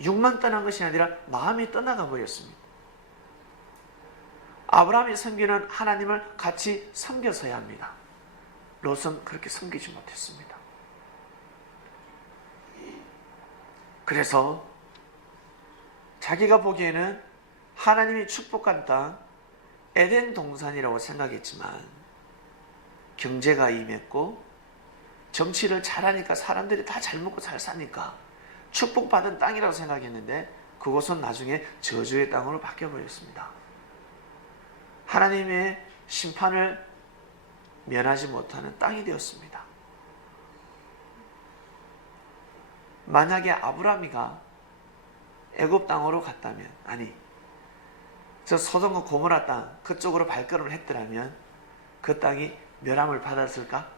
육만 떠난 것이 아니라 마음이 떠나가 버렸습니다. 아브라함이 섬기는 하나님을 같이 섬겨서야 합니다. 롯은 그렇게 섬기지 못했습니다. 그래서 자기가 보기에는 하나님이 축복한 땅 에덴 동산이라고 생각했지만 경제가 임했고 정치를 잘하니까 사람들이 다 잘 먹고 잘 사니까 축복받은 땅이라고 생각했는데 그곳은 나중에 저주의 땅으로 바뀌어버렸습니다. 하나님의 심판을 면하지 못하는 땅이 되었습니다. 만약에 아브라함이가 애굽 땅으로 갔다면, 아니 저 소돔과 고모라 땅 그쪽으로 발걸음을 했더라면 그 땅이 멸함을 받았을까?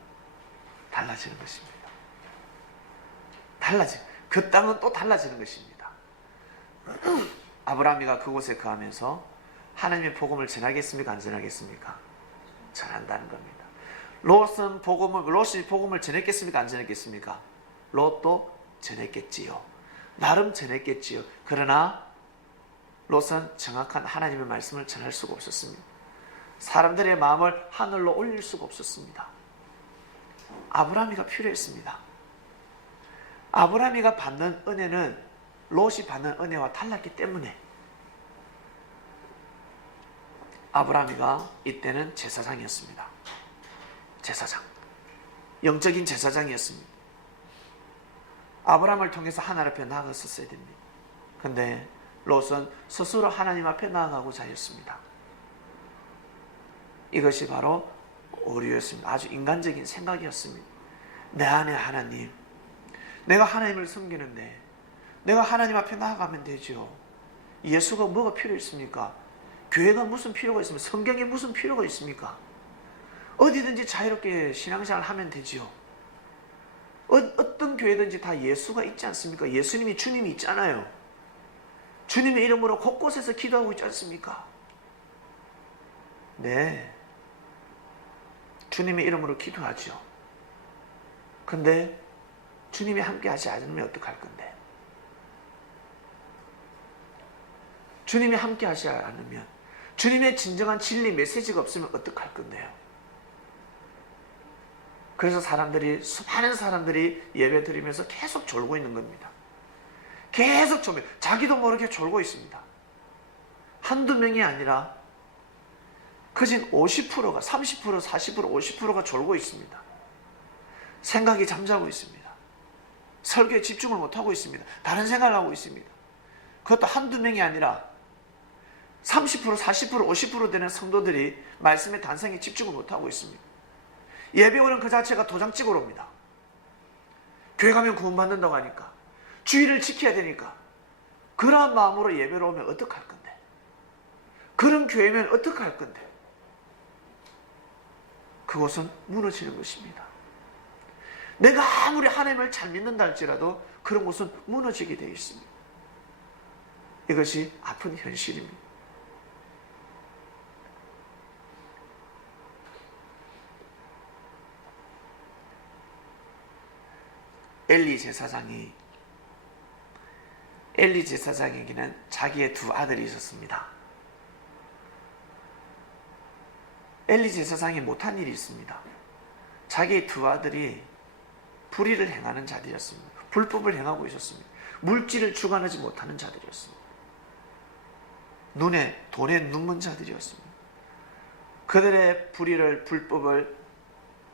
달라지는 것입니다. 그 땅은 또 달라지는 것입니다. 아브라함이가 그곳에 거하면서 하나님의 복음을 전하겠습니까? 안 전하겠습니까? 전한다는 겁니다. 롯이 복음을 전했겠습니까? 안 전했겠습니까? 롯도 전했겠지요. 나름 전했겠지요. 그러나 롯은 정확한 하나님의 말씀을 전할 수가 없었습니다. 사람들의 마음을 하늘로 올릴 수가 없었습니다. 아브라함이가 필요했습니다. 아브라함이가 받는 은혜는 롯이 받는 은혜와 달랐기 때문에 아브라함이가 이때는 제사장이었습니다. 제사장. 영적인 제사장이었습니다. 아브라함을 통해서 하나님 앞에 나아갔었어야 됩니다. 그런데 롯은 스스로 하나님 앞에 나아가고자 했습니다. 이것이 바로 오류였습니다. 아주 인간적인 생각이었습니다. 내 안에 하나님, 내가 하나님을 섬기는데 내가 하나님 앞에 나아가면 되죠. 예수가 뭐가 필요 있습니까? 교회가 무슨 필요가 있습니까? 성경에 무슨 필요가 있습니까? 어디든지 자유롭게 신앙생활 하면 되지요. 어떤 교회든지 다 예수가 있지 않습니까? 예수님이 주님이 있잖아요. 주님의 이름으로 곳곳에서 기도하고 있지 않습니까? 네, 주님의 이름으로 기도하죠. 근데 주님이 함께 하지 않으면 어떡할 건데? 주님이 함께 하지 않으면, 주님의 진정한 진리 메시지가 없으면 어떡할 건데요? 그래서 수많은 사람들이 예배 드리면서 계속 졸고 있는 겁니다. 계속 졸고, 자기도 모르게 졸고 있습니다. 한두 명이 아니라 그진 50%가, 30%, 40%, 50%가 졸고 있습니다. 생각이 잠자고 있습니다. 설교에 집중을 못하고 있습니다. 다른 생각을 하고 있습니다. 그것도 한두 명이 아니라 30%, 40%, 50% 되는 성도들이 말씀의 단상에 집중을 못하고 있습니다. 예배 오는 그 자체가 도장 찍으러 옵니다. 교회 가면 구원받는다고 하니까, 주의를 지켜야 되니까, 그러한 마음으로 예배로 오면 어떡할 건데? 그런 교회면 어떡할 건데? 그것은 무너지는 것입니다. 내가 아무리 하나님을 잘 믿는다 할지라도 그런 곳은 무너지게 되어 있습니다. 이것이 아픈 현실입니다. 엘리 제사장에게는 자기의 두 아들이 있었습니다. 엘리 제사장이 못한 일이 있습니다. 자기의 두 아들이 불의를 행하는 자들이었습니다. 불법을 행하고 있었습니다. 물질을 주관하지 못하는 자들이었습니다. 돈에 눈먼 자들이었습니다. 그들의 불법을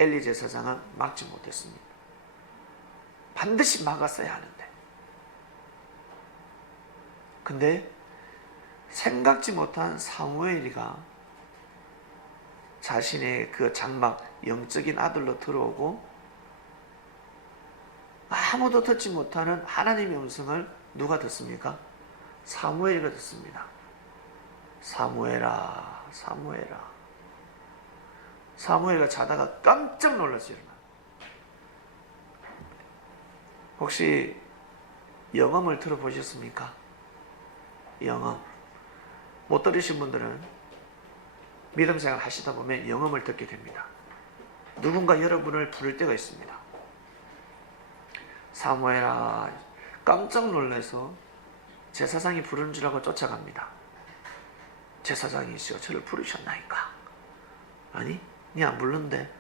엘리 제사장은 막지 못했습니다. 반드시 막았어야 하는데. 근데 생각지 못한 사무엘이가 자신의 그 장막 영적인 아들로 들어오고 아무도 듣지 못하는 하나님의 음성을 누가 듣습니까? 사무엘이가 듣습니다. 사무엘아, 사무엘아. 사무엘이가 자다가 깜짝 놀랐어요. 혹시 영음을 들어보셨습니까? 영음. 못 들으신 분들은 믿음 생활 하시다 보면 영음을 듣게 됩니다. 누군가 여러분을 부를 때가 있습니다. 사무엘아, 깜짝 놀라서 제사장이 부르는 줄 알고 쫓아갑니다. 제사장이시여 저를 부르셨나이까? 아니, 니 안 불렀는데.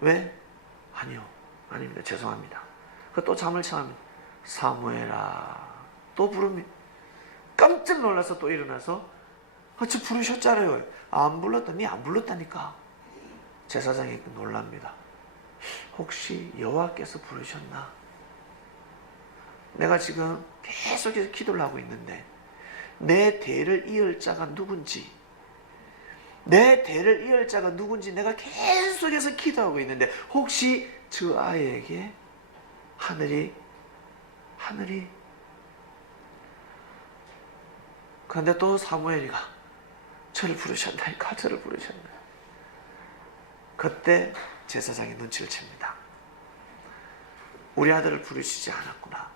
왜? 아니요, 아닙니다. 죄송합니다. 또 잠을 청합니다. 사무엘아, 또 부릅니다. 깜짝 놀라서 또 일어나서 저 부르셨잖아요. 안 불렀다. 니 안 불렀다니까. 제사장이 놀랍니다. 혹시 여호와께서 부르셨나? 내가 지금 계속해서 기도를 하고 있는데 내 대를 이을 자가 누군지 내가 계속해서 기도하고 있는데 혹시 저 아이에게 하늘이 그런데 또 사무엘이가 저를 부르셨나이까? 저를 부르셨나? 그때 제사장이 눈치를 챕니다. 우리 아들을 부르시지 않았구나.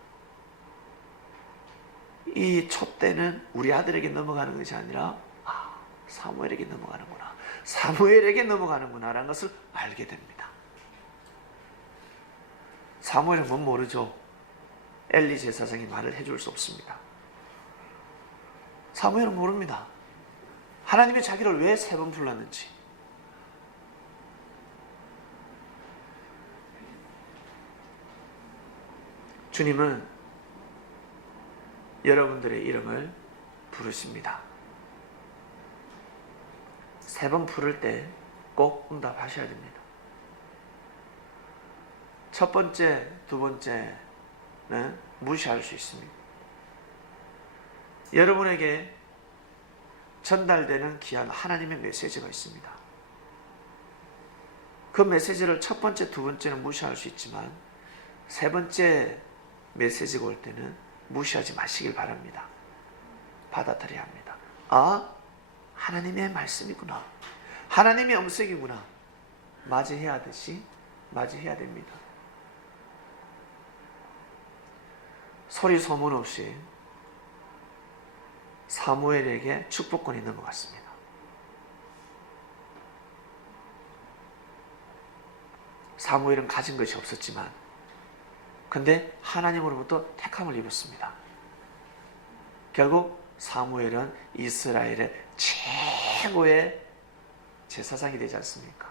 이 촛대는 우리 아들에게 넘어가는 것이 아니라 사무엘에게 넘어가는구나. 사무엘에게 넘어가는구나 라는 것을 알게 됩니다. 사무엘은 뭔 모르죠. 엘리 제사장이 말을 해줄 수 없습니다. 사무엘은 모릅니다. 하나님이 자기를 왜 3번 불렀는지. 주님은 여러분들의 이름을 부르십니다. 3번 부를 때 꼭 응답하셔야 됩니다. 첫 번째, 두 번째는 무시할 수 있습니다. 여러분에게 전달되는 귀한 하나님의 메시지가 있습니다. 그 메시지를 첫 번째, 두 번째는 무시할 수 있지만 세 번째 메시지가 올 때는 무시하지 마시길 바랍니다. 받아들여야 합니다. 하나님의 말씀이구나. 하나님의 음성이구나. 맞이해야 하듯이 맞이해야 됩니다. 소리 소문 없이 사무엘에게 축복권이 넘어갔습니다. 사무엘은 가진 것이 없었지만 근데 하나님으로부터 택함을 입었습니다. 결국 사무엘은 이스라엘의 최고의 제사장이 되지 않습니까?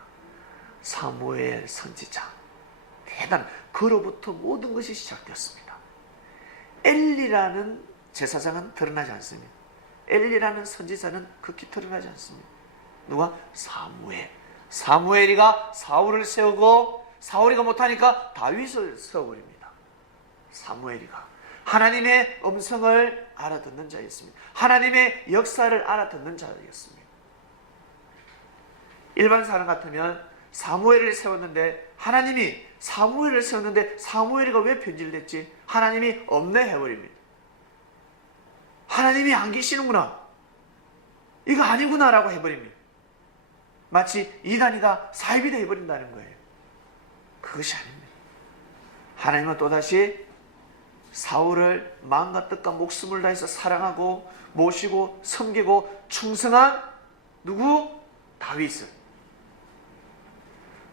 사무엘 선지자. 대단. 그로부터 모든 것이 시작되었습니다. 엘리라는 제사장은 드러나지 않습니다. 엘리라는 선지자는 극히 드러나지 않습니다. 누가? 사무엘. 사무엘이가 사울을 세우고 사울이가 못하니까 다윗을 세워버립니다. 사무엘이가 하나님의 음성을 알아듣는 자였습니다. 하나님의 역사를 알아듣는 자였습니다. 일반 사람 같으면 사무엘을 세웠는데 하나님이 사무엘을 세웠는데 사무엘이가 왜 변질됐지? 하나님이 없네 해버립니다. 하나님이 안 계시는구나. 이거 아니구나 라고 해버립니다. 마치 이단이다 사입이다 해버린다는 거예요. 그것이 아닙니다. 하나님은 또다시 사울을 마음과 뜻과 목숨을 다해서 사랑하고 모시고 섬기고 충성한 누구? 다윗을.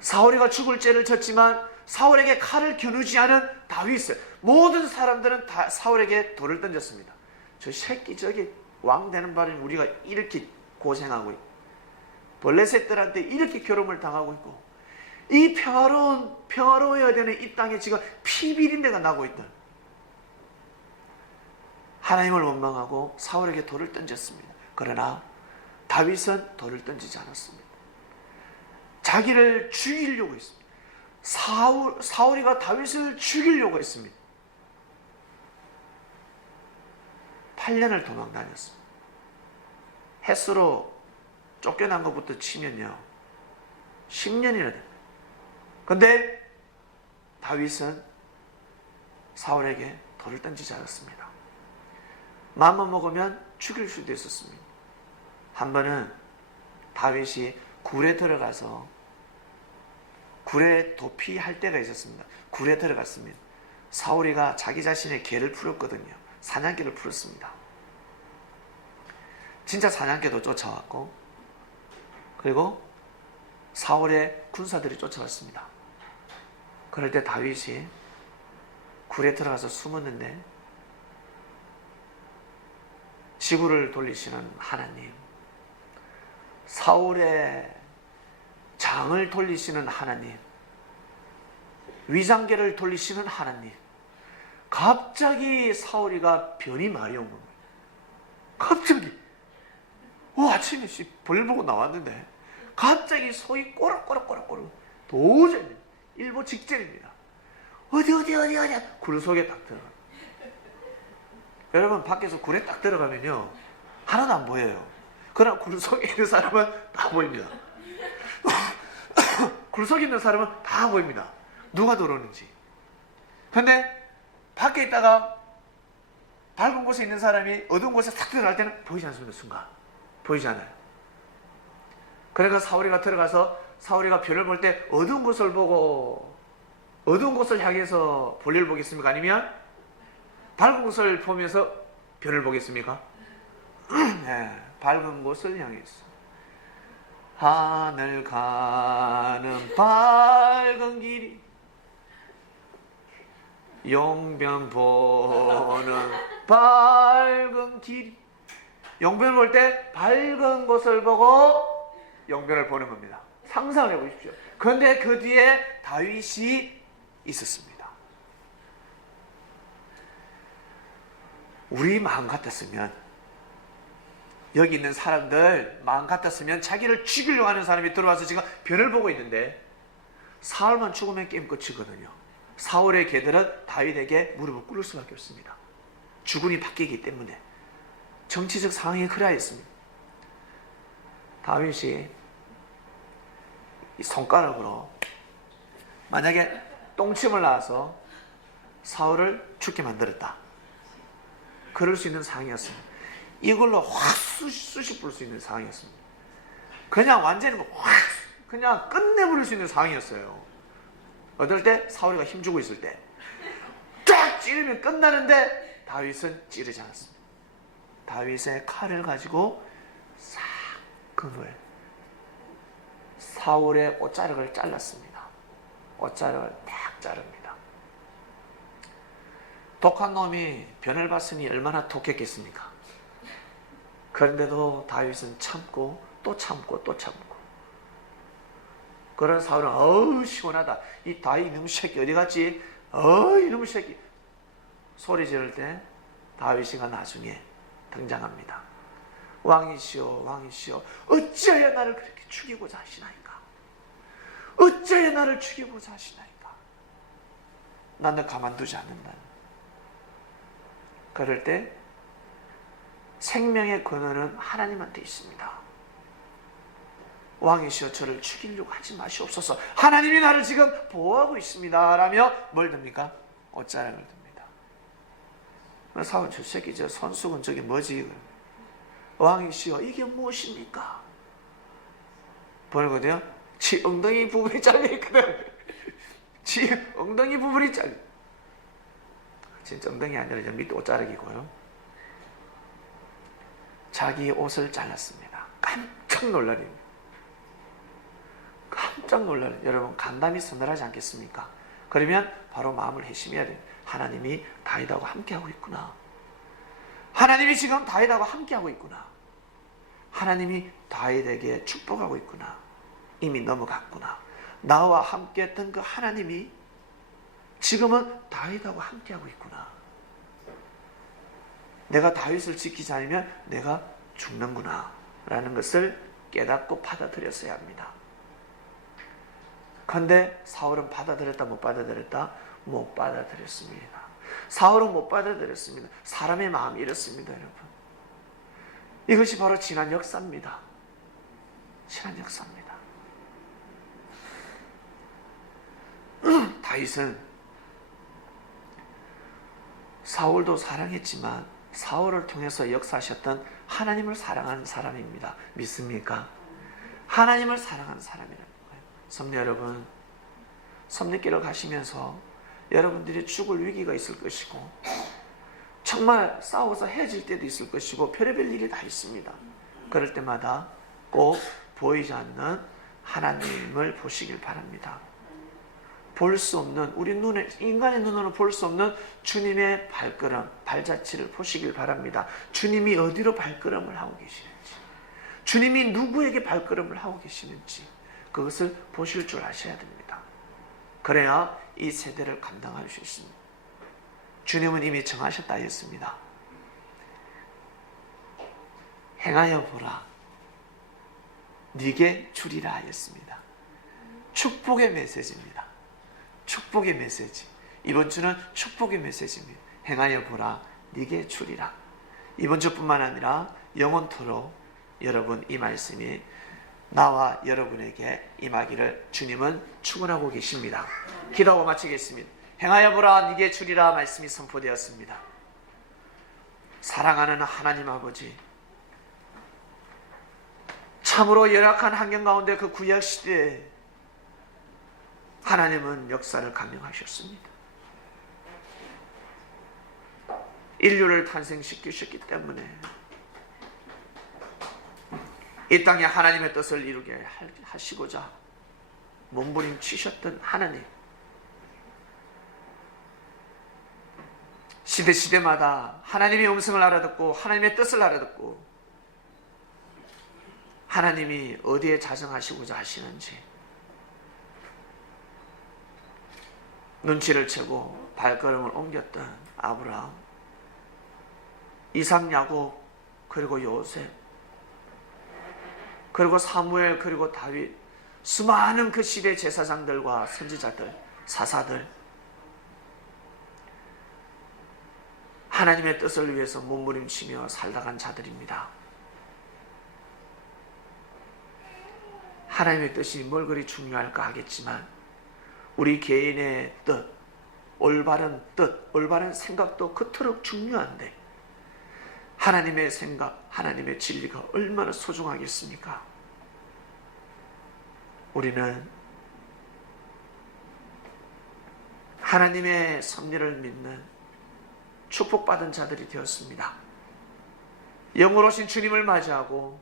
사울이가 죽을 죄를 졌지만 사울에게 칼을 겨누지 않은 다윗을, 모든 사람들은 다 사울에게 돌을 던졌습니다. 저 새끼 저기 왕 되는 바람에 우리가 이렇게 고생하고 있고, 블레셋들한테 이렇게 괴로움을 당하고 있고, 이 평화로워야 되는 이 땅에 지금 피비린내가 나고 있다. 하나님을 원망하고 사울에게 돌을 던졌습니다. 그러나 다윗은 돌을 던지지 않았습니다. 자기를 죽이려고 했습니다. 사울이가 다윗을 죽이려고 했습니다. 8년을 도망 다녔습니다. 햇수로 쫓겨난 것부터 치면요 10년이나 됩니다. 그런데 다윗은 사울에게 돌을 던지지 않았습니다. 마음만 먹으면 죽일 수도 있었습니다. 한 번은 다윗이 굴에 들어가서 굴에 도피할 때가 있었습니다. 굴에 들어갔습니다. 사울이가 자기 자신의 개를 풀었거든요. 사냥개를 풀었습니다. 진짜 사냥개도 쫓아왔고, 그리고 사울의 군사들이 쫓아왔습니다. 그럴 때 다윗이 굴에 들어가서 숨었는데 지구를 돌리시는 하나님, 사울의 장을 돌리시는 하나님, 위장계를 돌리시는 하나님, 갑자기 사울이가 변이 많이 온 겁니다. 갑자기 아침에 벌 보고 나왔는데 갑자기 속이 꼬락꼬락꼬락꼬락, 도저히 일보 직전입니다. 어디 굴 속에 딱 들어가. 여러분, 밖에서 굴에 딱 들어가면요 하나도 안 보여요. 그러나 굴 속에 있는 사람은 다 보입니다. 굴 속에 있는 사람은 다 보입니다. 누가 들어오는지. 근데 밖에 있다가 밝은 곳에 있는 사람이 어두운 곳에 싹 들어갈 때는 보이지 않습니다. 순간 보이지 않아요. 그러니까 사울이가 들어가서 사울이가 별을 볼 때 어두운 곳을 보고 어두운 곳을 향해서 볼일을 보겠습니까? 아니면 밝은 곳을 보면서 별을 보겠습니까? 네, 밝은 곳을 향해서. 하늘 가는 밝은 길이 용변 보는 밝은 길이. 용변을 볼 때 밝은 곳을 보고 용변을 보는 겁니다. 상상을 해보십시오. 그런데 그 뒤에 다윗이 있었습니다. 우리 마음 같았으면, 여기 있는 사람들 마음 같았으면 자기를 죽이려고 하는 사람이 들어와서 지금 변을 보고 있는데, 사울만 죽으면 게임 끝이거든요. 사울의 개들은 다윗에게 무릎을 꿇을 수밖에 없습니다. 주군이 바뀌기 때문에. 정치적 상황이 그러했습니다. 다윗이 이 손가락으로 만약에 똥침을 놔서 사울을 죽게 만들었다, 그럴 수 있는 상황이었습니다. 이걸로 확 쑤시 풀 수 있는 상황이었습니다. 그냥 완전히 확 그냥 끝내버릴 수 있는 상황이었어요. 어떨 때? 사울이가 힘주고 있을 때 쫙 찌르면 끝나는데 다윗은 찌르지 않았습니다. 다윗의 칼을 가지고 싹 금을, 사울의 옷자락을 잘랐습니다. 옷자락을 딱 자릅니다. 독한 놈이 변을 봤으니 얼마나 독했겠습니까? 그런데도 다윗은 참고 또 참고 또 참고. 그런 사울은 어우 시원하다, 이 다윗 이놈 새끼 어디 갔지? 이놈 새끼 소리 지를 때 다윗이가 나중에 등장합니다. 왕이시오 왕이시오, 어찌하여 나를 그렇게 죽이고자 하시나이까? 어찌하여 나를 죽이고자 하시나이까? 나는 가만두지 않는다. 그럴 때 생명의 근원은 하나님한테 있습니다. 왕이시여 저를 죽이려고 하지 마시옵소서, 하나님이 나를 지금 보호하고 있습니다 라며 뭘 듭니까? 옷자락을 듭니다. 사울 저 새끼 저 손수건 저게 뭐지? 왕이시여 이게 무엇입니까? 보거든요. 지 엉덩이 부분이 잘려있거든. 지 엉덩이 부분이 잘려. 진짜 엉덩이 아니라 저 밑에 옷자락이고요. 자기 옷을 잘랐습니다. 깜짝 놀라립니다. 깜짝 놀라요. 여러분 간담이 서늘하지 않겠습니까? 그러면 바로 마음을 회심해야 돼요. 하나님이 다윗하고 함께하고 있구나. 하나님이 지금 다윗하고 함께하고 있구나. 하나님이 다윗에게 축복하고 있구나. 이미 넘어갔구나. 나와 함께했던 그 하나님이 지금은 다윗하고 함께하고 있구나. 내가 다윗을 지키지 않으면 내가 죽는구나 라는 것을 깨닫고 받아들였어야 합니다. 그런데 사울은 받아들였다 못 받아들였다? 못 받아들였습니다. 사울은 못 받아들였습니다. 사람의 마음이 이렇습니다, 여러분. 이것이 바로 지난 역사입니다. 지난 역사입니다. 다윗은 사울도 사랑했지만 사울을 통해서 역사하셨던 하나님을 사랑하는 사람입니다. 믿습니까? 하나님을 사랑하는 사람이라는 거예요. 성도 여러분, 섭리길을 가시면서 여러분들이 죽을 위기가 있을 것이고 정말 싸워서 헤어질 때도 있을 것이고 별의별 일이 다 있습니다. 그럴 때마다 꼭 보이지 않는 하나님을 보시길 바랍니다. 볼 수 없는, 우리 눈에, 인간의 눈으로 볼 수 없는 주님의 발걸음, 발자취를 보시길 바랍니다. 주님이 어디로 발걸음을 하고 계시는지, 주님이 누구에게 발걸음을 하고 계시는지 그것을 보실 줄 아셔야 됩니다. 그래야 이 세대를 감당할 수 있습니다. 주님은 이미 정하셨다 했습니다. 행하여 보라, 네게 주리라 하였습니다. 축복의 메시지입니다. 축복의 메시지. 이번 주는 축복의 메시지입니다. 행하여 보라, 네게 주리라. 이번 주뿐만 아니라 영원토록 여러분 이 말씀이 나와 여러분에게 임하기를 주님은 축원하고 계십니다. 기도하고 마치겠습니다. 행하여 보라, 네게 주리라 말씀이 선포되었습니다. 사랑하는 하나님 아버지, 참으로 열악한 환경 가운데 그 구약 시대에 하나님은 역사를 감명하셨습니다. 인류를 탄생시키셨기 때문에 이 땅에 하나님의 뜻을 이루게 하시고자 몸부림치셨던 하나님, 시대마다 하나님의 음성을 알아듣고 하나님의 뜻을 알아듣고 하나님이 어디에 자정하시고자 하시는지 눈치를 채고 발걸음을 옮겼던 아브라함, 이삭, 야곱, 그리고 요셉, 그리고 사무엘, 그리고 다윗, 수많은 그 시대 제사장들과 선지자들, 사사들, 하나님의 뜻을 위해서 몸부림치며 살다간 자들입니다. 하나님의 뜻이 뭘 그리 중요할까 하겠지만 우리 개인의 뜻, 올바른 생각도 그토록 중요한데 하나님의 생각, 하나님의 진리가 얼마나 소중하겠습니까? 우리는 하나님의 섭리를 믿는 축복받은 자들이 되었습니다. 영으로 오신 주님을 맞이하고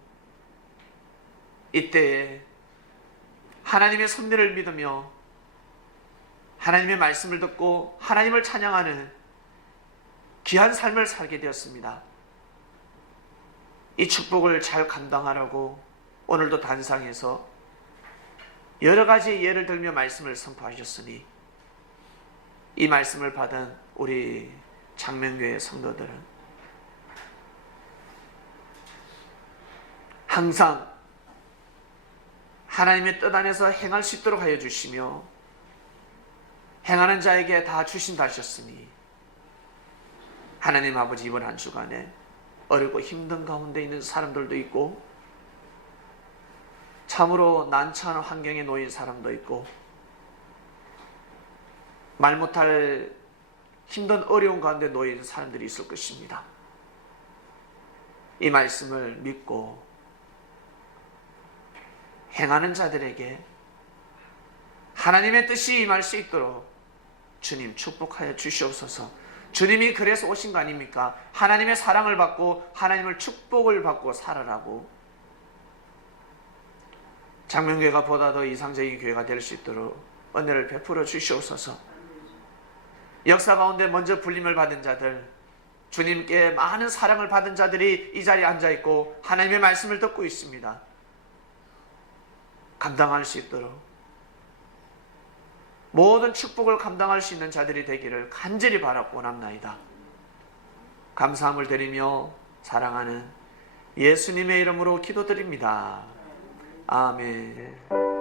이때에 하나님의 섭리를 믿으며 하나님의 말씀을 듣고 하나님을 찬양하는 귀한 삶을 살게 되었습니다. 이 축복을 잘 감당하라고 오늘도 단상에서 여러 가지 예를 들며 말씀을 선포하셨으니 이 말씀을 받은 우리 장명교회 성도들은 항상 하나님의 뜻 안에서 행할 수 있도록 하여 주시며 행하는 자에게 다 주신다 하셨으니 하나님 아버지, 이번 한 주간에 어렵고 힘든 가운데 있는 사람들도 있고 참으로 난처한 환경에 놓인 사람도 있고 말 못할 힘든 어려운 가운데 놓인 사람들이 있을 것입니다. 이 말씀을 믿고 행하는 자들에게 하나님의 뜻이 임할 수 있도록 주님 축복하여 주시옵소서. 주님이 그래서 오신 거 아닙니까? 하나님의 사랑을 받고 하나님을 축복을 받고 살아라고. 장명교회가 보다 더 이상적인 교회가 될 수 있도록 은혜를 베풀어 주시옵소서. 역사 가운데 먼저 불림을 받은 자들, 주님께 많은 사랑을 받은 자들이 이 자리에 앉아 있고 하나님의 말씀을 듣고 있습니다. 감당할 수 있도록 모든 축복을 감당할 수 있는 자들이 되기를 간절히 바라고 원합나이다. 감사함을 드리며 사랑하는 예수님의 이름으로 기도드립니다. 아멘.